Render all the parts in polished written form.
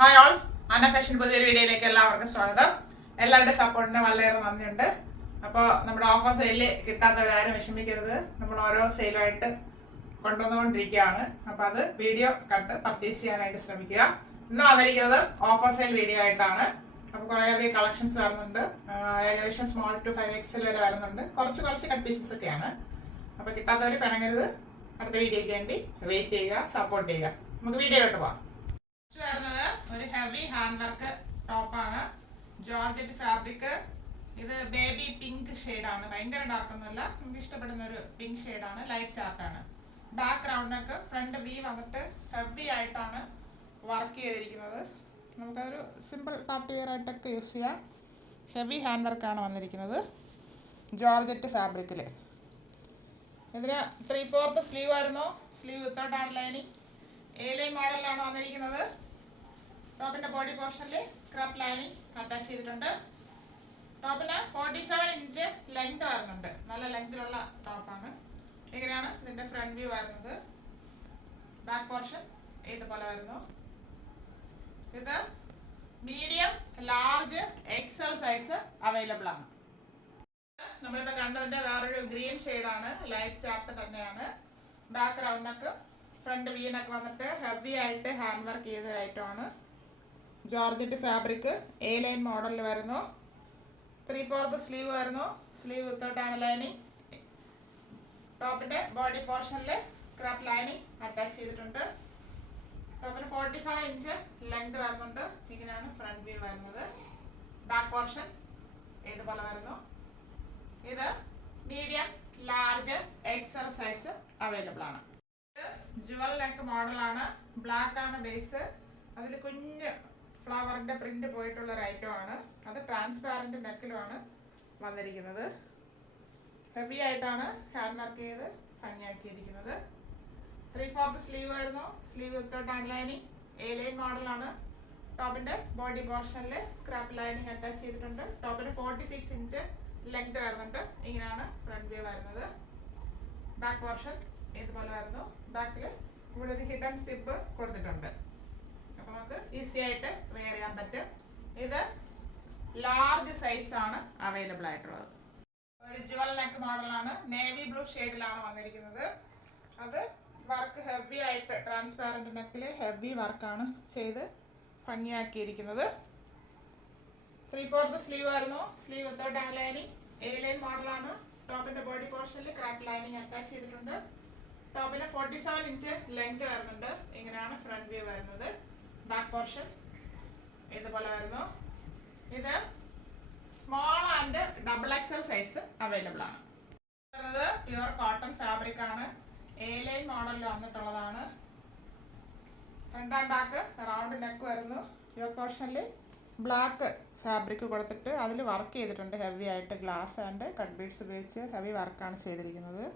Hi all, അന്ന fashion പുതിയൊരു വീഡിയോയിലേക്ക് എല്ലാവർക്കും സ്വാഗതം. എല്ലാവരുടെ സപ്പോർട്ടിന് വളരെയേറെ നന്ദിയുണ്ട്. അപ്പോൾ നമ്മുടെ ഓഫർ സെയിലിൽ കിട്ടാത്തവരാരും വിഷമിക്കരുത്. നമ്മൾ ഓരോ സെയിലുമായിട്ട് കൊണ്ടുവന്നുകൊണ്ടിരിക്കുകയാണ്. അപ്പോൾ അത് വീഡിയോ കണ്ട് പർച്ചേസ് ചെയ്യാനായിട്ട് ശ്രമിക്കുക. ഇന്ന് വന്നിരിക്കുന്നത് ഓഫർ സെയിൽ വീഡിയോ ആയിട്ടാണ്. അപ്പോൾ കുറേയധികം കളക്ഷൻസ് വരുന്നുണ്ട്. ഏകദേശം സ്മോൾ ടു 5XL വരെ വരുന്നുണ്ട്. കുറച്ച് കട്ട് പീസസ് ഒക്കെയാണ്. അപ്പോൾ കിട്ടാത്തവർ പിണങ്ങരുത്. അടുത്ത വീഡിയോയ്ക്ക് വേണ്ടി വെയിറ്റ് ചെയ്യുക, സപ്പോർട്ട് ചെയ്യുക. നമുക്ക് വീഡിയോയിലോട്ട് പോകാം. വരുന്നത് ഒരു ഹെവി ഹാൻഡ് വർക്ക് ടോപ്പാണ്. Georgette fabric. ഇത് ബേബി പിങ്ക് ഷെയ്ഡാണ്. ഭയങ്കര ഡാർക്ക് ഒന്നുമല്ല, നമുക്ക് ഇഷ്ടപ്പെടുന്ന ഒരു പിങ്ക് ഷെയ്ഡാണ്. ലൈറ്റ് ചാർട്ടാണ്. ബാക്ക് റൗണ്ടിനൊക്കെ ഫ്രണ്ട് വി വന്നിട്ട് ഹെവി ആയിട്ടാണ് വർക്ക് ചെയ്തിരിക്കുന്നത്. നമുക്കതൊരു സിമ്പിൾ പാർട്ടി വെയർ ആയിട്ടൊക്കെ യൂസ് ചെയ്യാം. ഹെവി ഹാൻഡ് വർക്കാണ് വന്നിരിക്കുന്നത് ജോർജറ്റ് ഫാബ്രിക്കിൽ. ഇതിന് 3/4 സ്ലീവ് ആയിരുന്നു. Sleeve without hand lining A-line മോഡലിലാണ് വന്നിരിക്കുന്നത്. ടോപ്പിന്റെ ബോഡി പോർഷനിൽ ക്രാപ്പ് ലൈനിങ് അറ്റാച്ച് ചെയ്തിട്ടുണ്ട്. ടോപ്പിന് 47 ഇഞ്ച് ലെങ്ത് വരുന്നുണ്ട്. നല്ല ലെങ്തിലുള്ള ടോപ്പാണ്. ഇങ്ങനെയാണ് ഇതിന്റെ ഫ്രണ്ട് വ്യൂ വരുന്നത്. ബാക്ക് പോർഷൻ ഇതുപോലെ വരുന്നു. ഇത് medium, large, XL size available ആണ്. നമ്മളിപ്പോൾ കണ്ടതിന്റെ വേറൊരു ഗ്രീൻ ഷെയ്ഡാണ്. ലൈറ്റ് ചാർട്ട് തന്നെയാണ്. ബാക്ക് റൗണ്ടൊക്കെ ഫ്രണ്ട് വീനൊക്കെ വന്നിട്ട് ഹെവി ആയിട്ട് ഹാൻഡ് വർക്ക് ചെയ്തൊരു ഐറ്റമാണ്. ജോർജറ്റ് ഫാബ്രിക് A-line മോഡലിൽ വരുന്നു. 3/4 സ്ലീവ് വരുന്നു. സ്ലീവ് വിത്തൗട്ട് ആണ് ലൈനിങ്. ടോപ്പിന്റെ ബോഡി പോർഷനിൽ ക്രാപ്പ് ലൈനിങ് അറ്റാച്ച് ചെയ്തിട്ടുണ്ട്. ടോപ്പിന് 47 ഇഞ്ച് ലെങ്ത് വരുന്നുണ്ട്. ഇങ്ങനെയാണ് ഫ്രണ്ട് വ്യൂ വരുന്നത്. ബാക്ക് പോർഷൻ ഇതുപോലെ വരുന്നു. ഇത് medium, large, XL size available ആണ്. ജുവൽ നെക്ക് മോഡലാണ്. ബ്ലാക്ക് ആണ് ബേസ്. അതിൽ കുഞ്ഞ് ഫ്ലവറിന്റെ പ്രിന്റ് പോയിട്ടുള്ള ഒരു ഐറ്റം ആണ്. അത് ട്രാൻസ്പാരന്റ് നെക്കിലുമാണ് വന്നിരിക്കുന്നത്. ഹെവി ആയിട്ടാണ് ഹാൻഡ് വർക്ക് ചെയ്ത് ഭംഗിയാക്കിയിരിക്കുന്നത്. 3/4 സ്ലീവ് ആയിരുന്നു. Sleeve without hand lining. A-line മോഡലാണ്. ടോപ്പിന്റെ ബോഡി പോർഷനിൽ ക്രാപ്പ് ലൈനിങ് അറ്റാച്ച് ചെയ്തിട്ടുണ്ട്. ടോപ്പിന് 46 ഇഞ്ച് ലെങ്ത് വരുന്നുണ്ട്. ഇങ്ങനെയാണ് ഫ്രണ്ട് വ്യൂ വരുന്നത്. ബാക്ക് പോർഷൻ ഇതുപോലെ വരുന്നു. ബാക്കിൽ ഇവിടെ ഒരു ഹിഡൻ സിപ്പ് കൊടുത്തിട്ടുണ്ട്. അപ്പോൾ നമുക്ക് ഈസി ആയിട്ട് വെയർ ചെയ്യാൻ പറ്റും. ഇത് ലാർജ് സൈസ് ആണ് അവൈലബിൾ ആയിട്ടുള്ളത്. ഒരു ജുവൽ നെക്ക് മോഡലാണ്. നേവി ബ്ലൂ ഷെയ്ഡിലാണ് വന്നിരിക്കുന്നത്. അത് വർക്ക് ഹെവി ആയിട്ട് ട്രാൻസ്പാരന്റ് നെക്കിൽ ഹെവി വർക്കാണ് ചെയ്ത് ഭംഗിയാക്കിയിരിക്കുന്നത്. 3/4 സ്ലീവ് ആയിരുന്നു. Sleeve without hand lining. A-line മോഡലാണ്. ടോപ്പിന്റെ ബോഡി പോർഷനിൽ ക്രാപ്പ് ലൈനിങ് അറ്റാച്ച് ചെയ്തിട്ടുണ്ട്. ടോപ്പിന് 47 ഇഞ്ച് ലെങ്ത് വരുന്നുണ്ട്. ഇങ്ങനെയാണ് ഫ്രണ്ട് വ്യൂ വരുന്നത്. ബാക്ക് പോർഷൻ ഇതുപോലെ വരുന്നു. ഇത് small and XXL size available ആണ്. പ്യുവർ കോട്ടൺ ഫാബ്രിക് ആണ്. A-line മോഡലിൽ വന്നിട്ടുള്ളതാണ്. Front and back round neck വരുന്നു. പ്യുവർ പോർഷനിൽ ബ്ലാക്ക് ഫാബ്രിക് കൊടുത്തിട്ട് അതിൽ വർക്ക് ചെയ്തിട്ടുണ്ട്. ഹെവി ആയിട്ട് ഗ്ലാസ് ആൻഡ് കട്ട് ബീഡ്സ് ഉപയോഗിച്ച് ഹെവി വർക്കാണ് ചെയ്തിരിക്കുന്നത്.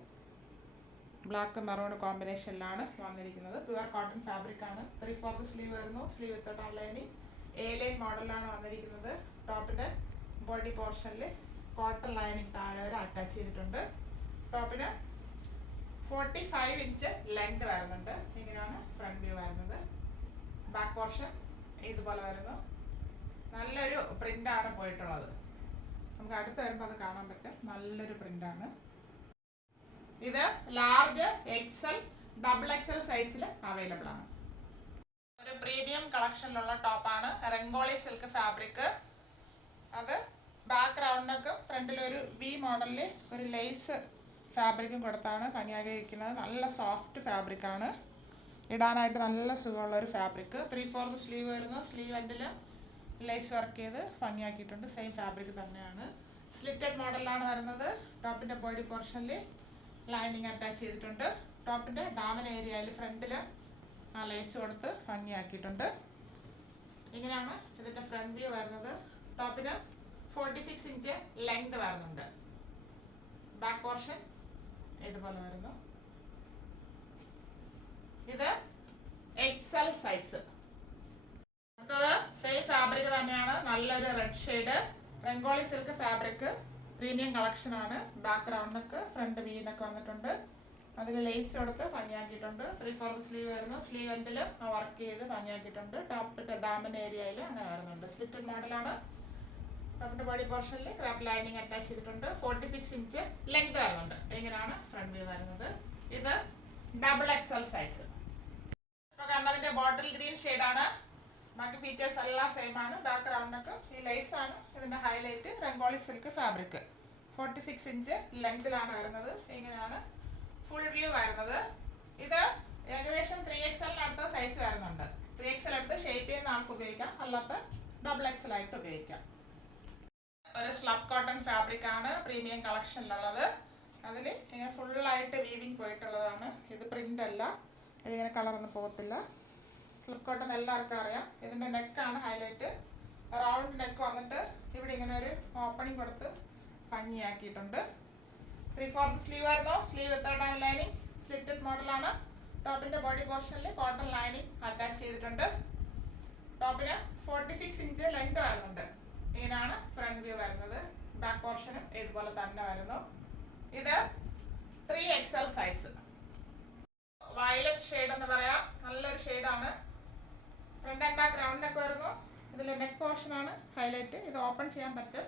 ബ്ലാക്ക് മെറൂൺ കോമ്പിനേഷനിലാണ് വന്നിരിക്കുന്നത്. പ്യുവർ കോട്ടൺ ഫാബ്രിക് ആണ്. 3/4 സ്ലീവ് വരുന്നു. Sleeve without hand lining. A-line മോഡലാണ് വന്നിരിക്കുന്നത്. ടോപ്പിന്റെ ബോഡി പോർഷനിൽ കോട്ടൺ ലൈനിങ് താഴെ വരെ അറ്റാച്ച് ചെയ്തിട്ടുണ്ട്. ടോപ്പിന് 45 ഇഞ്ച് ലെങ്ത് വരുന്നുണ്ട്. ഇങ്ങനെയാണ് ഫ്രണ്ട് വ്യൂ വരുന്നത്. ബാക്ക് പോർഷൻ ഇതുപോലെ വരുന്നു. നല്ലൊരു പ്രിന്റാണ് പോയിട്ടുള്ളത്. നമുക്ക് അടുത്ത് വരുമ്പോൾ അത് കാണാൻ പറ്റും. നല്ലൊരു പ്രിന്റാണ്. ഇത് ലാർജ്, XL, XXL സൈസിൽ അവൈലബിൾ ആണ്. ഒരു പ്രീമിയം കളക്ഷനിലുള്ള ടോപ്പാണ്. Rangoli silk fabric. അത് ബാക്ക് റൗണ്ടിനൊക്കെ ഫ്രണ്ടിൽ ഒരു വി മോഡലിൽ ഒരു ലേസ് ഫാബ്രിക്കും കൊടുത്താണ് ഭംഗിയാക്കിയിരിക്കുന്നത്. നല്ല സോഫ്റ്റ് ഫാബ്രിക് ആണ്. ഇടാനായിട്ട് നല്ല സുഖമുള്ള ഒരു ഫാബ്രിക്. 3/4 സ്ലീവ് വരുന്നു. സ്ലീവ് എൻഡിൽ ലേസ് വർക്ക് ചെയ്ത് ഭംഗിയാക്കിയിട്ടുണ്ട്. സെയിം ഫാബ്രിക് തന്നെയാണ്. സ്ലിറ്റഡ് മോഡലാണ് വരുന്നത്. ടോപ്പിന്റെ ബോഡി പോർഷനിൽ ലൈനിങ് അറ്റാച്ച് ചെയ്തിട്ടുണ്ട്. ടോപ്പിന്റെ ദാമൻ ഏരിയയിൽ ഫ്രണ്ടിൽ ആ ലേസ് കൊടുത്ത് ഭംഗിയാക്കിയിട്ടുണ്ട്. ഇങ്ങനെയാണ് ഇതിന്റെ ഫ്രണ്ട് വ്യൂ വരുന്നത്. ടോപ്പിന് 46 ഇഞ്ച് ലെങ്ത് വരുന്നുണ്ട്. ബാക്ക് പോർഷൻ ഇതുപോലെ വരുന്നു. ഇത് XL സൈസ്. അടുത്തത് സെയിം ഫാബ്രിക് തന്നെയാണ്. നല്ലൊരു red shade Rangoli silk fabric. Premium collection ആണ്. ബാക്ക് റൗണ്ടിനൊക്കെ ഫ്രണ്ട് വീനൊക്കെ വന്നിട്ടുണ്ട്. അതിൽ ലേസ് കൊടുത്ത് ഭംഗിയാക്കിയിട്ടുണ്ട്. 3/4 സ്ലീവ് വരുന്നു. സ്ലീവ് എൻഡിൽ വർക്ക് ചെയ്ത് ഭംഗിയാക്കിയിട്ടുണ്ട്. ടോപ്പിന്റെ ദാമൻ ഏരിയയിൽ അങ്ങനെ വരുന്നുണ്ട്. സ്ലിറ്റഡ് മോഡലാണ്. ടോപ്പിന്റെ ബോഡി പോർഷനിൽ ക്രാപ്പ് ലൈനിങ് അറ്റാച്ച് ചെയ്തിട്ടുണ്ട്. 46 ഇഞ്ച് ലെങ്ത് വരുന്നുണ്ട്. ഇങ്ങനെയാണ് ഫ്രണ്ട് വ്യൂ വരുന്നത്. ഇത് ഡബിൾ XL സൈസ്. ഇപ്പൊ കണ്ടതിന്റെ ബോട്ടിൽ ഗ്രീൻ ഷെയ്ഡാണ്. ബാക്കി ഫീച്ചേഴ്സ് എല്ലാം സെയിം ആണ്. ബാക്ക് റൗണ്ടൊക്കെ ഈ ലേസ് ആണ് ഇതിന്റെ highlight. Rangoli silk fabric. 46 inch ലെങ്തിലാണ് വരുന്നത്. ഇങ്ങനെയാണ് ഫുൾ വ്യൂ വരുന്നത്. ഇത് ഏകദേശം 3XL അടുത്ത സൈസ് വരുന്നുണ്ട്. 3XL അടുത്ത് ഷേപ്പ് ചെയ്യുന്ന ആൾക്ക് ഉപയോഗിക്കാം, അല്ലാത്ത ഡബിൾ XL ആയിട്ട് ഉപയോഗിക്കാം. ഒരു സ്ലബ് കോട്ടൺ ഫാബ്രിക് ആണ് പ്രീമിയം കളക്ഷനിലുള്ളത്. അതിൽ ഇങ്ങനെ ഫുള്ളായിട്ട് വീവിങ് പോയിട്ടുള്ളതാണ്. ഇത് പ്രിന്റ് അല്ല, ഇതിങ്ങനെ കളറൊന്നും പോകത്തില്ല. സ്ലബ് കോട്ടൺ എല്ലാവർക്കും അറിയാം. ഇതിന്റെ നെക്കാണ് ഹൈലൈറ്റ്. റൗണ്ട് നെക്ക് വന്നിട്ട് ഇവിടെ ഇങ്ങനെ ഒരു ഓപ്പണിംഗ് കൊടുത്ത് ഭംഗിയാക്കിയിട്ടുണ്ട്. 3/4 സ്ലീവ് ആയിരുന്നു. Sleeve without lining. സ്ലിറ്റഡ് മോഡലാണ്. ടോപ്പിന്റെ ബോഡി പോർഷനിൽ കോട്ടൺ ലൈനിങ് അറ്റാച്ച് ചെയ്തിട്ടുണ്ട്. ടോപ്പിന് 46 ഇഞ്ച് ലെങ്ത് വരുന്നുണ്ട്. ഇങ്ങനെയാണ് ഫ്രണ്ട് വ്യൂ വരുന്നത്. ബാക്ക് പോർഷനും ഇതുപോലെ തന്നെ വരുന്നു. ഇത് 3XL സൈസ്. വയലറ്റ് ഷെയ്ഡ് എന്ന് പറയാം. നല്ലൊരു ഷെയ്ഡാണ്. Front and back round neck വരുന്നു. ഇതിൽ നെക്ക് പോർഷൻ ആണ് ഹൈലൈറ്റ്. ഇത് ഓപ്പൺ ചെയ്യാൻ പറ്റും.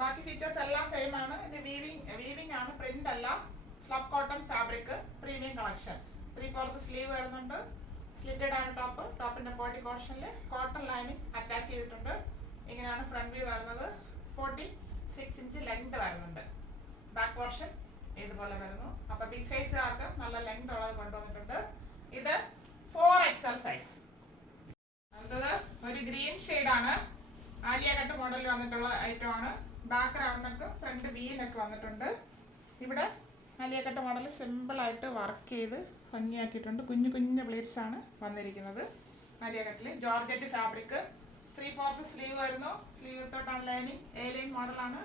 ബാക്കി ഫീച്ചേഴ്സ് എല്ലാം സെയിം ആണ്. ഇത് വീവിംഗ് ആണ്, പ്രിന്റ് അല്ല. Slub cotton fabric premium collection. 3/4 sleeve വരുന്നുണ്ട്. സ്ലിറ്റഡ് ആണ് ടോപ്പ്. ടോപ്പിന്റെ ബോഡി പോർഷനിൽ കോട്ടൺ ലൈനിങ് അറ്റാച്ച് ചെയ്തിട്ടുണ്ട്. ഇങ്ങനെയാണ് ഫ്രണ്ട് വ്യൂ വരുന്നത്. 46 ഇഞ്ച് ലെങ്ത് വരുന്നുണ്ട്. ബാക്ക് പോർഷൻ ഇതുപോലെ വരുന്നു. അപ്പൊ ബിഗ് സൈസുകാർക്ക് നല്ല ലെങ്ത് ഉള്ളത് കൊണ്ടുവന്നിട്ടുണ്ട്. ഇത് 4XL സൈസ്. അടുത്തത് ഒരു ഗ്രീൻ ഷെയ്ഡാണ്. ആലിയ കട്ട് മോഡലിൽ വന്നിട്ടുള്ള ഐറ്റം ആണ്. Back round neck, front V neck വന്നിട്ടുണ്ട്. ഇവിടെ ആലിയ കട്ട് മോഡൽ സിമ്പിൾ ആയിട്ട് വർക്ക് ചെയ്ത് ഭംഗിയാക്കിയിട്ടുണ്ട്. കുഞ്ഞു കുഞ്ഞു പ്ലേറ്റ്സ് ആണ് വന്നിരിക്കുന്നത്. ആലിയ കട്ടിൽ ജോർജറ്റ് ഫാബ്രിക്. 3/4 സ്ലീവ് വരുന്നു. Sleeve without lining. A line മോഡലാണ്.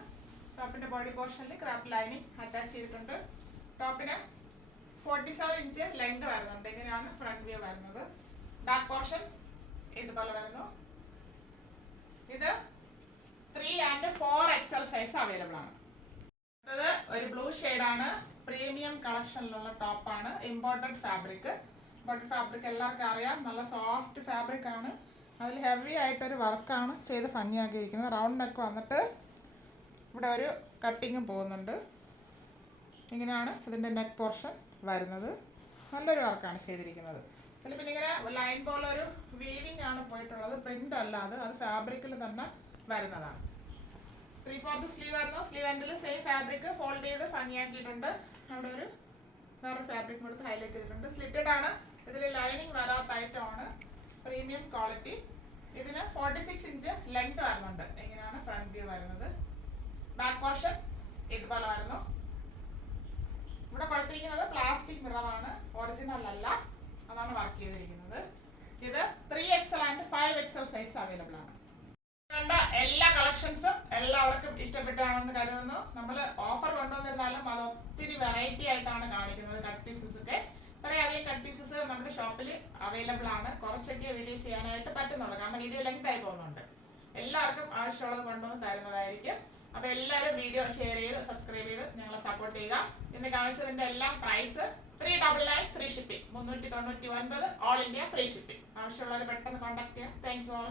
ടോപ്പിന്റെ ബോഡി പോർഷനിൽ ക്രാപ്പ് ലൈനിങ് അറ്റാച്ച് ചെയ്തിട്ടുണ്ട്. ടോപ്പിന് 47 ഇഞ്ച് ലെങ്ത് വരുന്നുണ്ട്. ഇങ്ങനെയാണ് ഫ്രണ്ട് വ്യൂ വരുന്നത്. ബാക്ക് പോർഷൻ ഇതുപോലെ വരുന്നു. ഇത് 3 and 4XL സൈസ് അവൈലബിൾ ആണ്. അടുത്തത് ഒരു ബ്ലൂ ഷെയ്ഡാണ്. പ്രീമിയം കളക്ഷനിലുള്ള ടോപ്പാണ്. Imported fabric. ഇമ്പോർട്ടഡ് ഫാബ്രിക് എല്ലാവർക്കും അറിയാം. നല്ല സോഫ്റ്റ് ഫാബ്രിക് ആണ്. അതിൽ ഹെവി ആയിട്ടൊരു വർക്കാണ് ചെയ്ത് ഭംഗിയാക്കിയിരിക്കുന്നത്. റൗണ്ട് നെക്ക് വന്നിട്ട് ഇവിടെ ഒരു കട്ടിങ്ങും പോകുന്നുണ്ട്. ഇങ്ങനെയാണ് ഇതിൻ്റെ നെക്ക് പോർഷൻ വരുന്നത്. നല്ലൊരു വർക്കാണ് ചെയ്തിരിക്കുന്നത്. അതിൽ പിന്നെ ഇങ്ങനെ ലൈൻ പോലെ ഒരു വീവിംഗ് ആണ് പോയിട്ടുള്ളത്. പ്രിന്റ് അല്ലാതെ അത് ഫാബ്രിക്കിൽ തന്നെ വരുന്നതാണ്. 3/4 സ്ലീവ് വരുന്നു. സ്ലീവ് എൻഡിൽ സെയിം ഫാബ്രിക് ഫോൾഡ് ചെയ്ത് ഭംഗിയാക്കിയിട്ടുണ്ട്. അവിടെ ഒരു വേറെ ഫാബ്രിക് കൊടുത്ത് ഹൈലൈറ്റ് ചെയ്തിട്ടുണ്ട്. സ്ലിറ്റഡ് ആണ്. ഇതിൽ ലൈനിങ് വരാത്ത ഐറ്റമാണ്. Premium quality. ഇതിന് 46 ഇഞ്ച് ലെങ്ത് വരുന്നുണ്ട്. ഇങ്ങനെയാണ് ഫ്രണ്ട് വ്യൂ വരുന്നത്. ബാക്ക് പോർഷൻ ഇതുപോലെ വരുന്നു. ഇവിടെ കൊടുത്തിരിക്കുന്നത് പ്ലാസ്റ്റിക് മിററാണ്, ഒറിജിനൽ അല്ല. അതാണ് വർക്ക് ചെയ്തിരിക്കുന്നത്. ഇത് 3XL and 5XL size available ആണ്. കണ്ട എല്ലാ കളക്ഷൻസും എല്ലാവർക്കും ഇഷ്ടപ്പെട്ടാണെന്ന് കരുതുന്നു. നമ്മൾ ഓഫർ കൊണ്ടുവന്നിരുന്നാലും അത് ഒത്തിരി വെറൈറ്റി ആയിട്ടാണ് കാണിക്കുന്നത്. കട്ട് പീസസ് ഒക്കെ ഇത്രയധികം കട്ട് പീസസ് നമ്മുടെ ഷോപ്പിൽ അവൈലബിൾ ആണ്. കുറച്ചൊക്കെ വീഡിയോ ചെയ്യാനായിട്ട് പറ്റുന്നുള്ളൂ, കാരണം വീഡിയോ ലെങ്ത് ആയി പോകുന്നുണ്ട്. എല്ലാവർക്കും ആവശ്യമുള്ളത് കൊണ്ടുവന്ന് തരുന്നതായിരിക്കും. അപ്പോൾ എല്ലാവരും വീഡിയോ ഷെയർ ചെയ്ത് സബ്സ്ക്രൈബ് ചെയ്ത് ഞങ്ങളെ സപ്പോർട്ട് ചെയ്യുക. ഇന്ന് കാണിച്ചതിൻ്റെ എല്ലാം price 399 free shipping. 399 all India free shipping. ആവശ്യമുള്ളവർ പെട്ടെന്ന് കോൺടാക്ട് ചെയ്യാം. Thank you all.